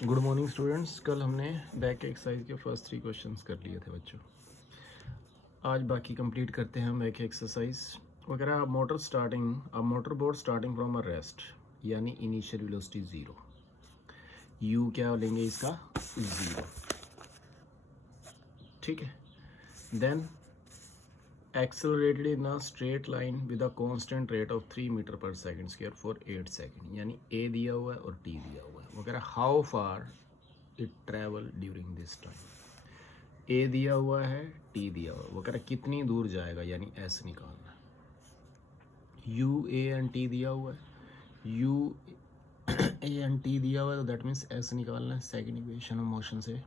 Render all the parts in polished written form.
Good morning students. कल हमने back exercise के फर्स्ट 3 क्वेश्चंस कर लिए थे बच्चों। आज बाकी कंप्लीट करते हैं हम बैक एक्सरसाइज वगैरह। Motor boat starting from a rest यानी इनिशियल वेलोसिटी 0। यू क्या लेंगे इसका 0, ठीक है। Then accelerated in a straight line with a constant rate of 3 meter per second square for 8 second, यानी ए दिया हुआ है और टी दिया हुआ है वगैरह। How far it travel during this time. A दिया हुआ है, टी दिया हुआ है वगैरह, कितनी दूर जाएगा यानी एस निकालना है। यू ए एंड टी दिया हुआ है, यू ए एंड टी दिया हुआ है, तो दैट मीन्स एस निकालना है। सेकेंड इक्वेशन ऑफ मोशन से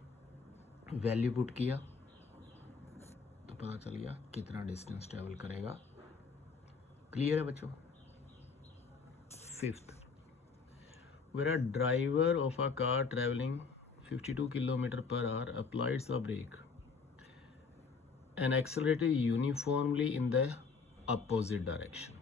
वैल्यू पुट किया तो पता चल गया कितना डिस्टेंस ट्रैवल करेगा। क्लियर है बच्चों। Fifth, where a driver of a car traveling 52 km per hour applies the brake and accelerated uniformly in the opposite direction।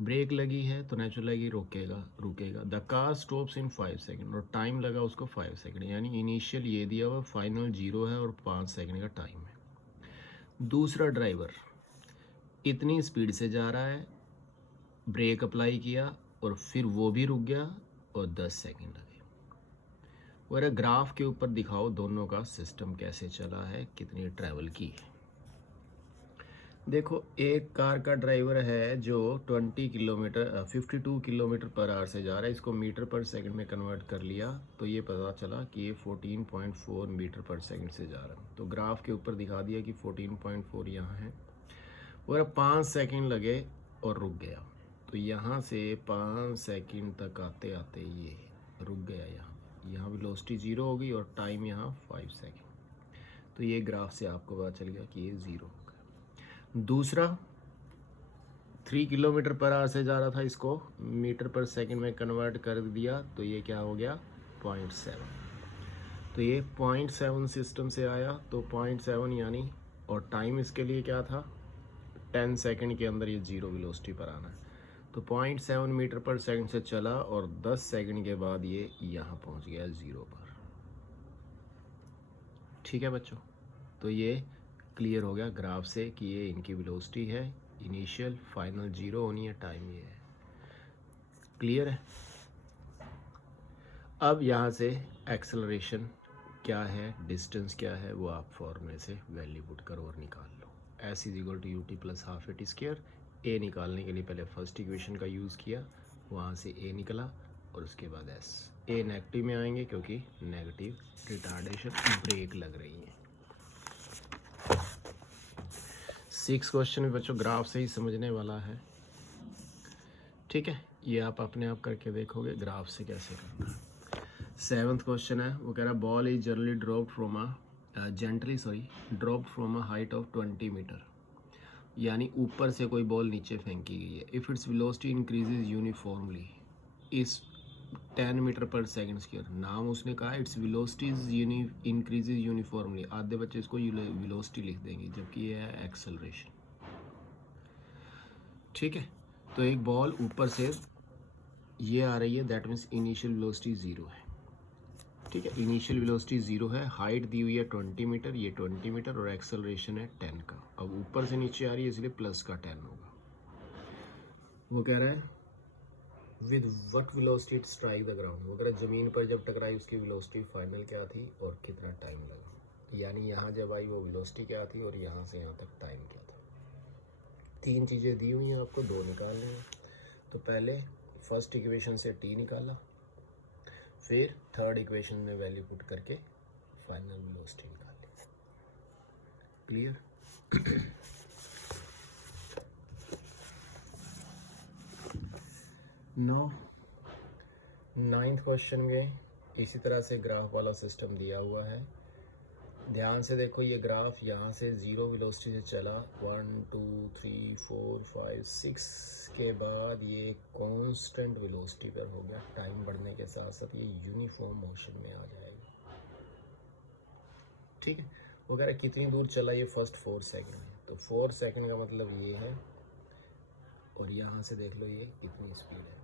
Brake लगी है तो नेचुरल लगी रुकेगा। The car stops in 5 second और time लगा उसको 5 सेकेंड, यानी इनिशियल ये दिया हुआ, फाइनल 0 है और 5 सेकेंड का टाइम है। दूसरा ड्राइवर इतनी स्पीड से जा रहा है, ब्रेक अप्लाई किया और फिर वो भी रुक गया और 10 सेकेंड लगे। और ग्राफ के ऊपर दिखाओ दोनों का सिस्टम कैसे चला है, कितनी ट्रैवल की है। देखो, एक कार का ड्राइवर है जो 52 किलोमीटर पर आवर से जा रहा है। इसको मीटर पर सेकंड में कन्वर्ट कर लिया तो ये पता चला कि ये 14.4 मीटर पर सेकंड से जा रहा है। तो ग्राफ के ऊपर दिखा दिया कि 14.4 यहाँ है और 5 सेकंड लगे और रुक गया। तो यहाँ से 5 सेकंड तक आते आते ये रुक गया। यहाँ वेलोसिटी 0 होगी और टाइम यहाँ 5 सेकंड। तो ये ग्राफ से आपको पता चल गया कि ये 0 हो गया। दूसरा 3 किलोमीटर पर आवर से जा रहा था, इसको मीटर पर सेकंड में कन्वर्ट कर दिया तो ये क्या हो गया 0.7। तो ये 0.7 सिस्टम से आया तो 0.7 यानी, और टाइम इसके लिए क्या था 10 सेकंड के अंदर ये 0 वेलोसिटी पर आना है। तो 0.7 मीटर पर सेकंड से चला और 10 सेकंड के बाद ये यहाँ पहुँच गया 0 पर। ठीक है बच्चों, तो ये क्लियर हो गया ग्राफ से कि ये इनकी वेलोसिटी है, इनिशियल फाइनल 0 होनी है, टाइम ये है। क्लियर है। अब यहाँ से एक्सेलरेशन क्या है, डिस्टेंस क्या है, वो आप फॉर्मूले से वैल्यू पुट करो और निकाल लो। S is equal to u t plus half a t square. A निकालने के लिए पहले फर्स्ट इक्वेशन का यूज़ किया, वहाँ से ए निकला और उसके बाद एस। ए नेगेटिव में आएंगे क्योंकि नेगेटिव रिटार्डेशन ब्रेक लग रही है। 6 क्वेश्चन भी बच्चों ग्राफ से ही समझने वाला है, ठीक है। ये आप अपने आप करके देखोगे ग्राफ से कैसे करना है। 7th क्वेश्चन है, वो कह रहा है ball is generally dropped from a height of 20 meter, यानी ऊपर से कोई बॉल नीचे फेंकी गई है। If its velocity increases uniformly इस 10 मीटर पर सेकंड स्क्वायर। नाम उसने कहा इट्स वेलोसिटीज इंक्रीजेज यूनिफॉर्मली। आधे बच्चे इसको वेलोसिटी लिख देंगे जबकि ये है एक्सेलरेशन, ठीक है। तो एक बॉल ऊपर से ये आ रही है, दैट मीन्स इनिशियल वेलोसिटी 0 है, ठीक है। इनिशियल वेलोसिटी 0 है, हाइट दी हुई है 20 मीटर, ये 20 मीटर और एक्सेलरेशन है 10 का। अब ऊपर से नीचे आ रही है इसलिए प्लस का 10 होगा। वो कह रहा है with what velocity it strike the ground. वो कह रहा है ज़मीन पर जब टकराई उसकी वेलोसिटी फाइनल क्या थी और कितना टाइम लगा, यानी यहाँ जब आई वो वेलोसिटी क्या थी और यहाँ से यहाँ तक टाइम क्या था। 3 चीज़ें दी हुई हैं आपको, 2 निकालने हैं। तो पहले फर्स्ट इक्वेशन से टी निकाला, फिर थर्ड इक्वेशन में वैल्यू पुट करके फाइनल वेलोसिटी निकाली। क्लियर। नो 9th क्वेश्चन में इसी तरह से ग्राफ वाला सिस्टम दिया हुआ है। ध्यान से देखो, ये ग्राफ यहाँ से 0 वेलोसिटी से चला 1 2 3 4 5 6 के बाद ये कांस्टेंट वेलोसिटी पर हो गया। टाइम बढ़ने के साथ साथ ये यूनिफॉर्म मोशन में आ जाएगा, ठीक है। वगैरह कितनी दूर चला, ये फर्स्ट 4 सेकंड है, तो 4 सेकंड का मतलब ये है और यहाँ से देख लो ये कितनी स्पीड है।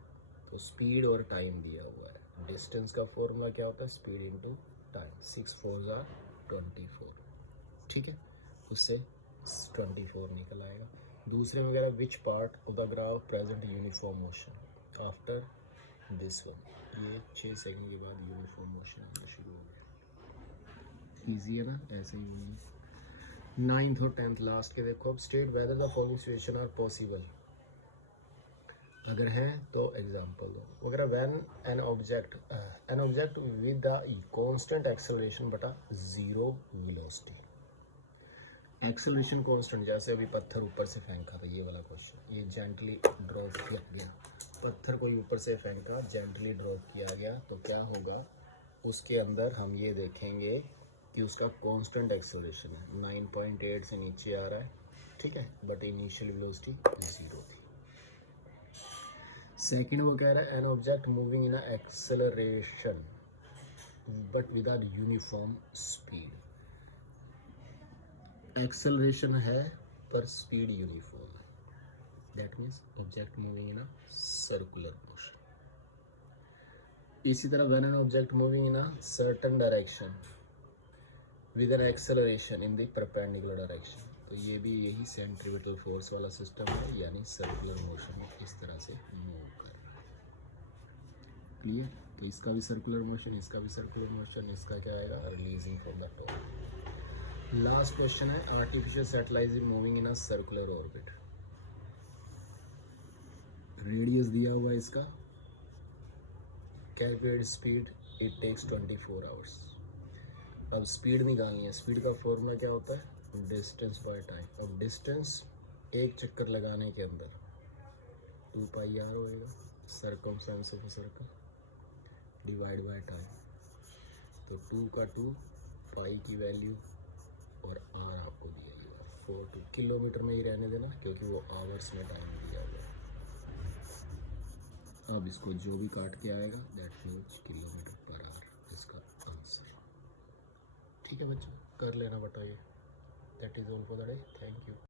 तो स्पीड और टाइम दिया हुआ है। डिस्टेंस का फॉर्मूला क्या होता है, स्पीड इनटू टाइम, 6 4 आर 24, ठीक है, उससे 24 निकल आएगा। दूसरे में वगैरह which part of the graph present uniform motion after this one, ये 6 सेकंड के बाद यूनिफॉर्म मोशन आना शुरू हो गया। ईजी है ना, ऐसे ही होनी। 9th और 10th लास्ट के देखो। अब state whether the following situation are possible, अगर हैं तो एग्जांपल दो वगैरह। When an object with the constant acceleration बटा जीरो वेलोसिटी, एक्सेलरेशन कांस्टेंट, जैसे अभी पत्थर ऊपर से फेंका था, ये वाला क्वेश्चन, ये जेंटली ड्रॉप किया गया, पत्थर कोई ऊपर से फेंका, जेंटली ड्रॉप किया गया, तो क्या होगा उसके अंदर हम ये देखेंगे कि उसका कांस्टेंट एक्सेलरेशन है, 9.8 से नीचे आ रहा है, ठीक है, बट इनिशियल वेलोसिटी 0 थी। सेकंड वो कह रहा है an object moving in acceleration but without uniform speed, acceleration है पर स्पीड यूनिफॉर्म है, that means object moving in a circular motion. इसी तरह when an object moving in a certain direction with an acceleration in the perpendicular direction, तो ये भी यही centripetal force वाला सिस्टम है, यानी सर्कुलर मोशन इस तरह से मूव कर रहा है, क्लियर। तो इसका भी सर्कुलर मोशन, इसका भी सर्कुलर मोशन, इसका क्या आएगा, releasing from the top. Last question है artificial satellite is moving in a circular orbit, radius दिया हुआ है इसका, calculate speed, it takes 24 hours. अब स्पीड निकालनी है, स्पीड का फॉर्मूला क्या होता है, डिस्टेंस बाय टाइम। अब डिस्टेंस एक चक्कर लगाने के अंदर 2 पाई आर होएगा, circumference of circle divide by time, तो 2 का 2 पाई की वैल्यू और आर आपको दिया हुआ 42, किलोमीटर में ही रहने देना क्योंकि वो आवर्स में टाइम दिया हुआ है। अब इसको जो भी काट के आएगा that means kilometre per hour इसका आंसर, ठीक है बच्चों, कर लेना बेटा ये। That is all for the day, thank you.